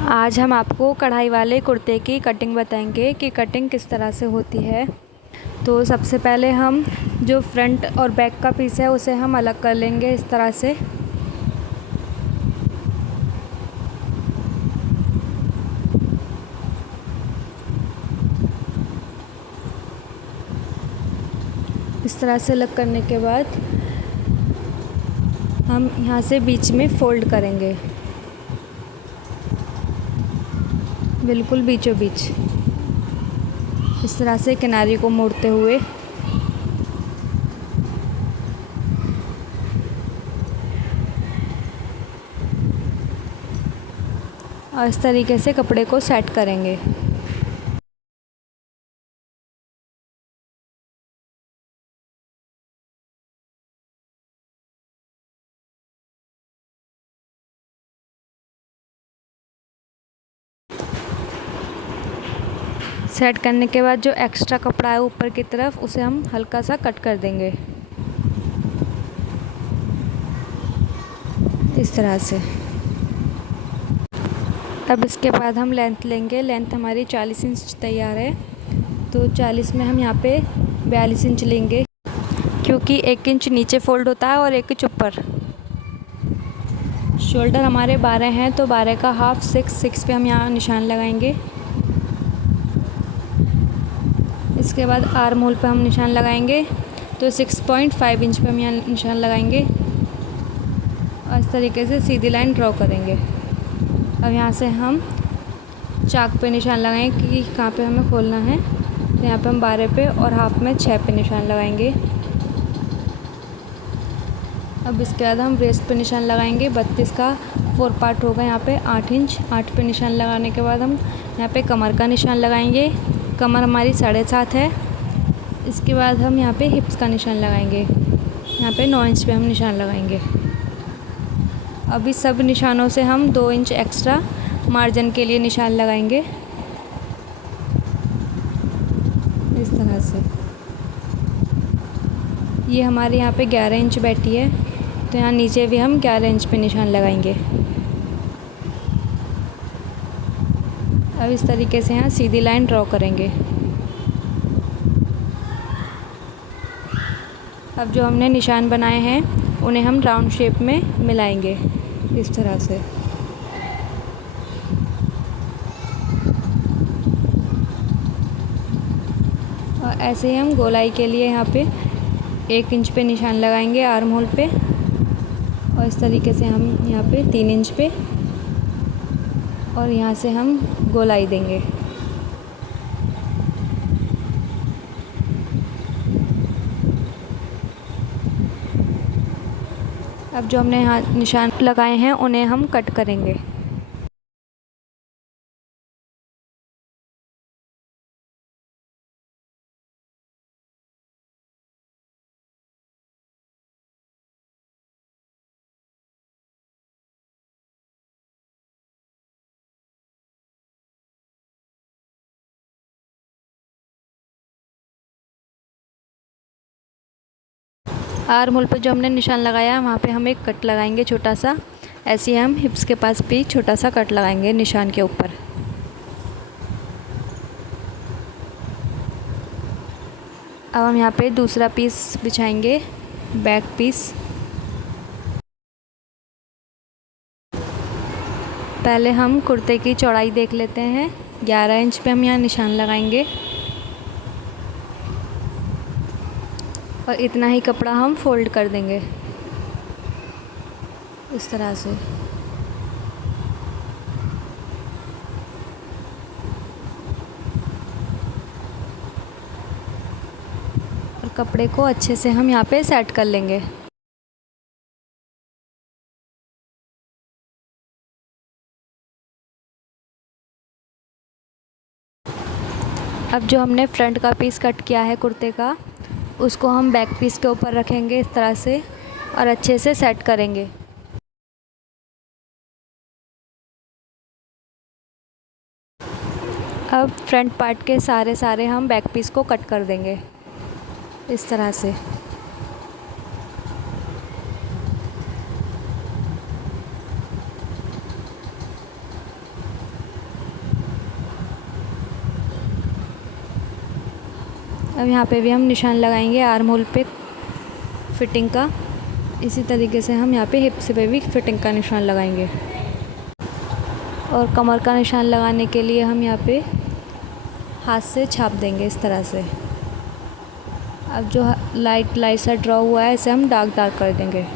आज हम आपको कढ़ाई वाले कुर्ते की कटिंग बताएंगे कि कटिंग किस तरह से होती है। तो सबसे पहले हम जो फ्रंट और बैक का पीस है उसे हम अलग कर लेंगे इस तरह से। इस तरह से अलग करने के बाद हम यहाँ से बीच में फ़ोल्ड करेंगे, बिल्कुल बीचों बीच इस तरह से किनारे को मोड़ते हुए। और इस तरीके से कपड़े को सेट करेंगे। सेट करने के बाद जो एक्स्ट्रा कपड़ा है ऊपर की तरफ उसे हम हल्का सा कट कर देंगे इस तरह से। अब इसके बाद हम लेंथ लेंगे। लेंथ हमारी 40 इंच तैयार है, तो 40 में हम यहाँ पे 42 इंच लेंगे, क्योंकि 1 इंच नीचे फ़ोल्ड होता है और 1 इंच ऊपर। शोल्डर हमारे 12 हैं, तो 12 का हाफ 6 पे हम यहाँ निशान लगाएंगे। इसके बाद आर्म होल पे हम निशान लगाएंगे, तो 6.5 इंच पे हम यहाँ निशान लगाएंगे और इस तरीके से सीधी लाइन ड्रॉ करेंगे। अब यहाँ से हम चाक पे निशान लगाएंगे कि कहाँ पे हमें खोलना है। तो यहाँ पे हम 12 पे और हाफ में 6 पे निशान लगाएंगे। अब इसके बाद हम वेस्ट पे निशान लगाएंगे। 32 का 4 पार्ट होगा, यहाँ पे 8 इंच। 8 पे निशान लगाने के बाद हम यहाँ पे कमर का निशान लगाएंगे। कमर हमारी 7.5 है। इसके बाद हम यहाँ पे हिप्स का निशान लगाएंगे। यहाँ पे 9 इंच पे हम निशान लगाएंगे। अभी सब निशानों से हम 2 इंच एक्स्ट्रा मार्जिन के लिए निशान लगाएंगे इस तरह से। ये हमारे यहाँ पे 11 इंच बैठी है, तो यहाँ नीचे भी हम 11 इंच पे निशान लगाएंगे। अब इस तरीके से यहाँ सीधी लाइन ड्रॉ करेंगे। अब जो हमने निशान बनाए हैं उन्हें हम राउंड शेप में मिलाएंगे इस तरह से। और ऐसे ही हम गोलाई के लिए यहाँ पे 1 इंच पे निशान लगाएंगे आर्म होल पे, और इस तरीके से हम यहाँ पे 3 इंच पे, और यहाँ से हम गोलाई देंगे। अब जो हमने यहाँ निशान लगाए हैं उन्हें हम कट करेंगे। आर्म होल पे जो हमने निशान लगाया वहाँ पे हम एक कट लगाएंगे छोटा सा। ऐसे ही हम हिप्स के पास भी छोटा सा कट लगाएंगे निशान के ऊपर। अब हम यहाँ पे दूसरा पीस बिछाएंगे, बैक पीस। पहले हम कुर्ते की चौड़ाई देख लेते हैं। 11 इंच पे हम यहाँ निशान लगाएंगे और इतना ही कपड़ा हम फोल्ड कर देंगे इस तरह से। और कपड़े को अच्छे से हम यहाँ पे सेट कर लेंगे। अब जो हमने फ्रंट का पीस कट किया है कुर्ते का, उसको हम बैक पीस के ऊपर रखेंगे इस तरह से और अच्छे से सेट करेंगे। अब फ्रंट पार्ट के सारे हम बैक पीस को कट कर देंगे इस तरह से। अब यहाँ पे भी हम निशान लगाएंगे आर्म होल पे फिटिंग का। इसी तरीके से हम यहाँ पे हिप्स पे भी फिटिंग का निशान लगाएंगे। और कमर का निशान लगाने के लिए हम यहाँ पे हाथ से छाप देंगे इस तरह से। अब जो लाइट सा ड्रॉ हुआ है इसे हम डार्क कर देंगे।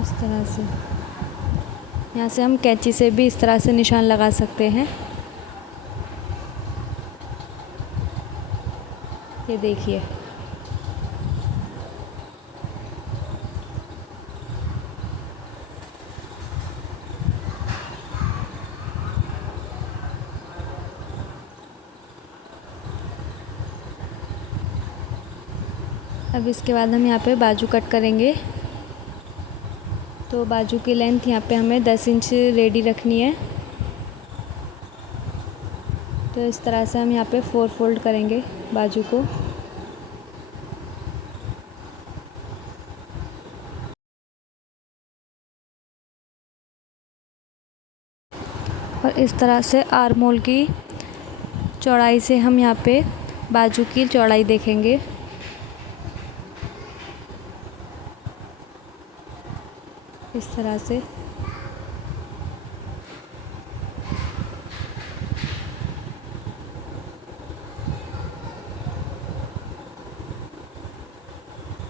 इस तरह से यहाँ से हम कैंची से भी इस तरह से निशान लगा सकते हैं। ये देखिए। अब इसके बाद हम यहाँ पे बाजू कट करेंगे। तो बाजू की लेंथ यहाँ पे हमें 10 इंच रेडी रखनी है। तो इस तरह से हम यहाँ पे 4 फोल्ड करेंगे बाजू को। और इस तरह से आर्म होल की चौड़ाई से हम यहाँ पे बाजू की चौड़ाई देखेंगे। इस तरह से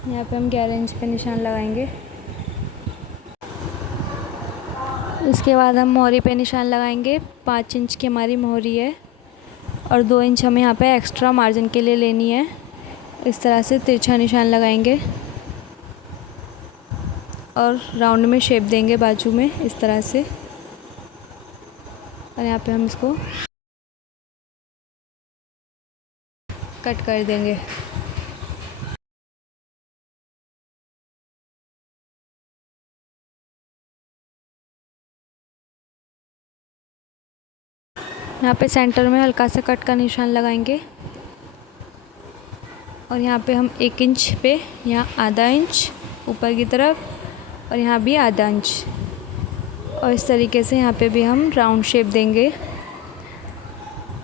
यहाँ पे हम 11 इंच पे निशान लगाएंगे। इसके बाद हम मोहरी पे निशान लगाएंगे। 5 इंच की हमारी मोहरी है और 2 इंच हमें यहाँ पे एक्स्ट्रा मार्जिन के लिए लेनी है। इस तरह से तिरछा निशान लगाएंगे और राउंड में शेप देंगे बाजू में इस तरह से। और यहाँ पे हम इसको कट कर देंगे। यहाँ पे सेंटर में हल्का सा कट का निशान लगाएंगे और यहाँ पे हम 1 इंच पे यहाँ आधा इंच ऊपर की तरफ और यहाँ भी आधा इंच। और इस तरीके से यहाँ पे भी हम राउंड शेप देंगे।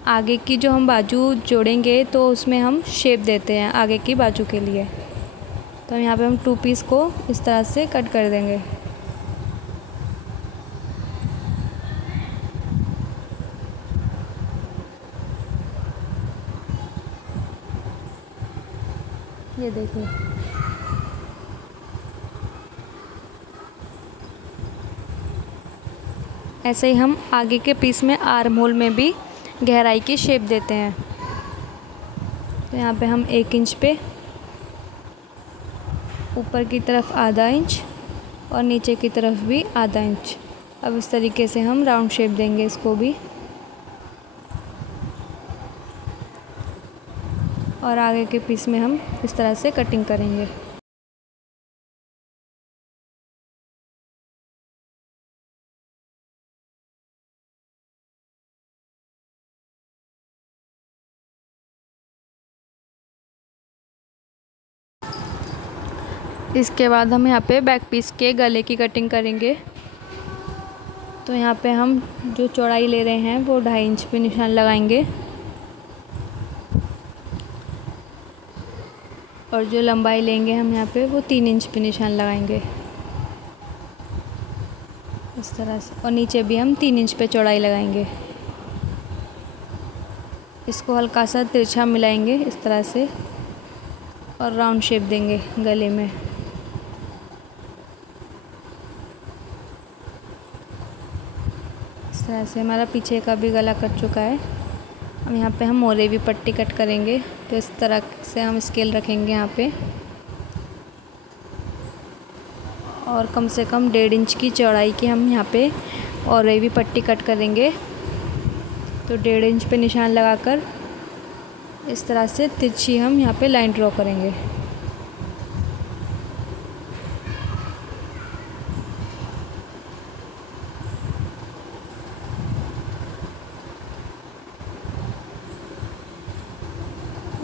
आगे की जो हम बाजू जोड़ेंगे तो उसमें हम शेप देते हैं आगे की बाजू के लिए। तो यहाँ पे हम 2 पीस को इस तरह से कट कर देंगे। ये देखिए। ऐसे ही हम आगे के पीस में आर्म होल में भी गहराई की शेप देते हैं। तो यहाँ पे हम 1 इंच पे ऊपर की तरफ आधा इंच और नीचे की तरफ भी आधा इंच। अब इस तरीके से हम राउंड शेप देंगे इसको भी। और आगे के पीस में हम इस तरह से कटिंग करेंगे। इसके बाद हम यहाँ पे बैक पीस के गले की कटिंग करेंगे। तो यहाँ पे हम जो चौड़ाई ले रहे हैं वो 2.5 इंच पे निशान लगाएंगे और जो लंबाई लेंगे हम यहाँ पे वो 3 इंच पे निशान लगाएंगे इस तरह से। और नीचे भी हम 3 इंच पे चौड़ाई लगाएंगे। इसको हल्का सा तिरछा मिलाएंगे इस तरह से और राउंड शेप देंगे गले में। इस तरह से हमारा पीछे का भी गला कट चुका है। अब यहाँ पे हम मोरे भी पट्टी कट करेंगे। तो इस तरह से हम स्केल रखेंगे यहाँ पे और कम से कम 1.5 इंच की चौड़ाई की हम यहाँ पे और भी पट्टी कट करेंगे। तो 1.5 इंच पे निशान लगाकर इस तरह से तिरछी हम यहाँ पे लाइन ड्रॉ करेंगे।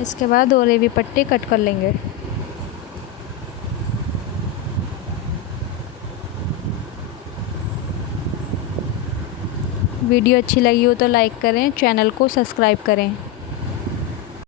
इसके बाद और भी पट्टी कट कर लेंगे। वीडियो अच्छी लगी हो तो लाइक करें, चैनल को सब्सक्राइब करें।